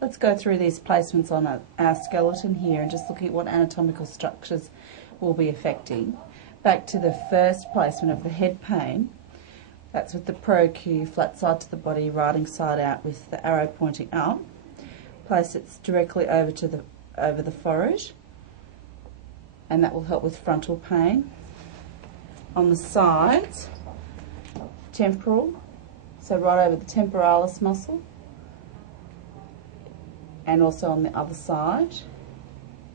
Let's go through these placements on our skeleton here and just looking at what anatomical structures will be affecting. Back to the first placement of the head pain. That's with the pro-Q, flat side to the body, writing side out with the arrow pointing up. Place it directly over the forehead, and that will help with frontal pain. On the sides, temporal, so right over the temporalis muscle, and also on the other side.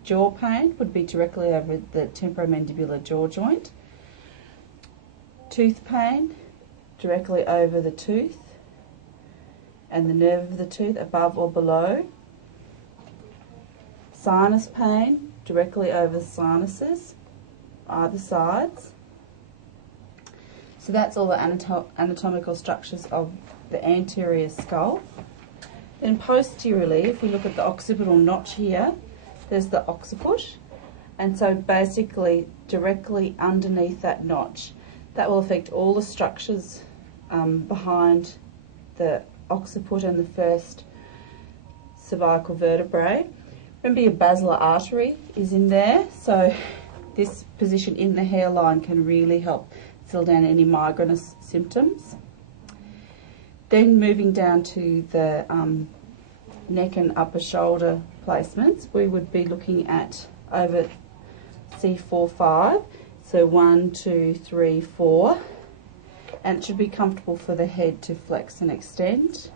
Jaw pain would be directly over the temporomandibular jaw joint. Tooth pain, directly over the tooth and the nerve of the tooth above or below. Sinus pain, directly over the sinuses, either sides. So that's all the anatomical structures of the anterior skull. Then posteriorly, if we look at the occipital notch here, there's the occiput, and so basically directly underneath that notch, that will affect all the structures behind the occiput and the first cervical vertebrae. Remember, your basilar artery is in there, so this position in the hairline can really help settle down any migrainous symptoms. Then moving down to the neck and upper shoulder placements, we would be looking at over C4, 5, so 1, 2, 3, 4, and it should be comfortable for the head to flex and extend.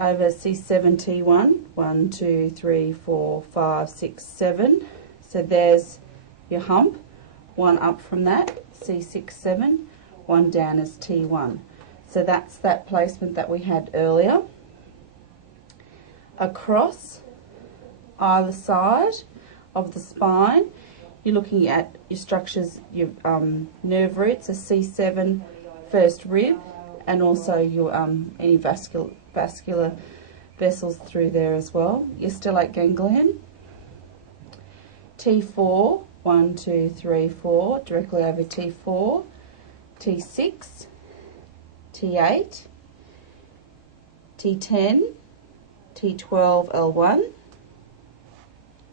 Over C7, T1, 1, 2, 3, 4, 5, 6, 7, so there's your hump. One up from that, C6, 7, one down as T1. So that's that placement that we had earlier. Across either side of the spine, you're looking at your structures, your nerve roots, a C7 first rib, and also your any vascular vessels through there as well. Your stellate ganglion. T4, 1, 2, 3, 4, directly over T4, T6, T8, T10, T12, L1,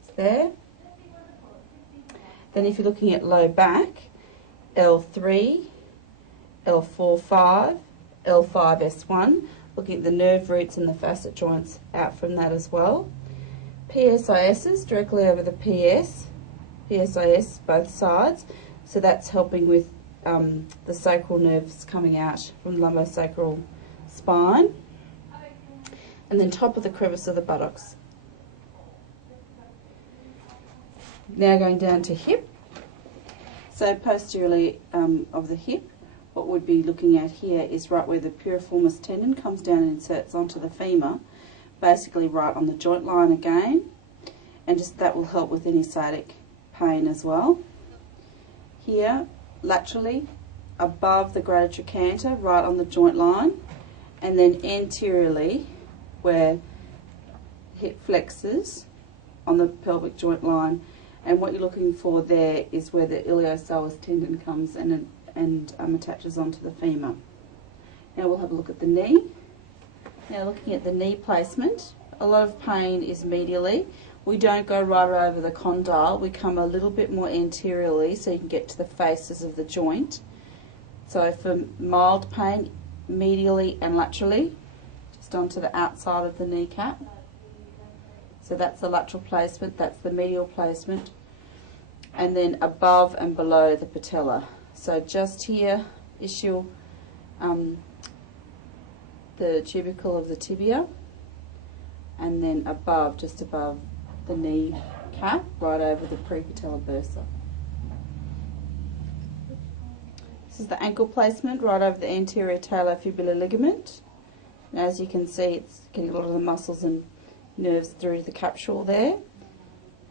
it's there. Then if you're looking at low back, L3, L4, 5, L5, S1, looking at the nerve roots and the facet joints out from that as well. PSISs directly over the PSIS both sides, so that's helping with the sacral nerves coming out from the lumbosacral spine. And then top of the crevice of the buttocks. Now going down to hip. So posteriorly of the hip, what we'd be looking at here is right where the piriformis tendon comes down and inserts onto the femur, basically right on the joint line again, and just that will help with any sciatic pain as well. Here, laterally, above the greater trochanter, right on the joint line, and then anteriorly, where hip flexes on the pelvic joint line, and what you're looking for there is where the iliopsoas tendon comes and attaches onto the femur. Now we'll have a look at the knee. Now looking at the knee placement, a lot of pain is medially. We don't go right over the condyle, we come a little bit more anteriorly so you can get to the faces of the joint. So for mild pain, medially and laterally, just onto the outside of the kneecap. So that's the lateral placement, that's the medial placement, and then above and below the patella. So just here, ischial, the tubercle of the tibia, and then above, just above the knee cap, right over the prepatellar bursa. This is the ankle placement, right over the anterior talofibular ligament. And as you can see, it's getting a lot of the muscles and nerves through the capsule there,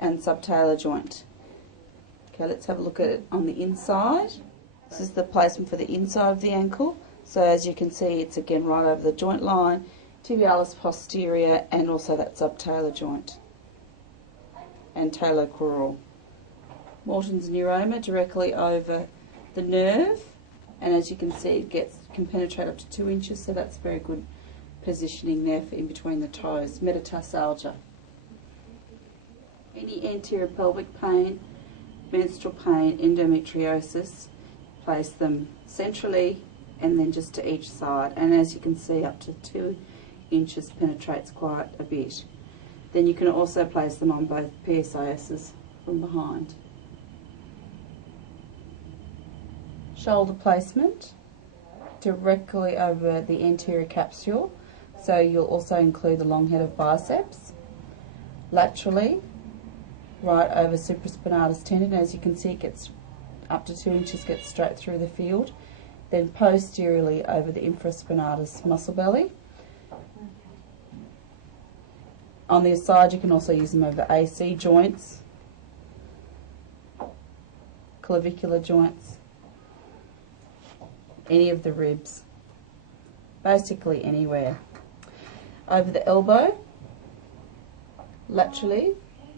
and subtalar joint. Okay, let's have a look at it on the inside. This is the placement for the inside of the ankle. So as you can see, it's again right over the joint line, tibialis posterior, and also that subtalar joint, and talocrural. Morton's neuroma directly over the nerve, and as you can see, it can penetrate up to 2 inches, so that's very good positioning there for in between the toes, metatarsalgia. Any anterior pelvic pain, menstrual pain, endometriosis, place them centrally and then just to each side. And as you can see, up to 2 inches penetrates quite a bit. Then you can also place them on both PSISs from behind. Shoulder placement directly over the anterior capsule, so you'll also include the long head of biceps. Laterally, right over supraspinatus tendon. As you can see, it gets up to 2 inches, gets straight through the field. Then posteriorly over the infraspinatus muscle belly. On the side, you can also use them over AC joints, clavicular joints, any of the ribs, basically anywhere. Over the elbow, laterally,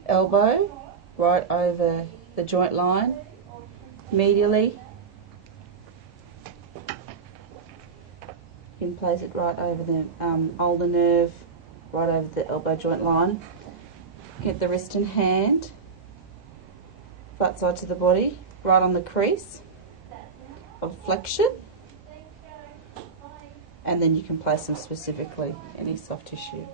elbow, right over the joint line, medially, you can place it right over the ulnar nerve, right over the elbow joint line. Get the wrist and hand, butt side to the body, right on the crease of flexion, and then you can place them specifically any soft tissue.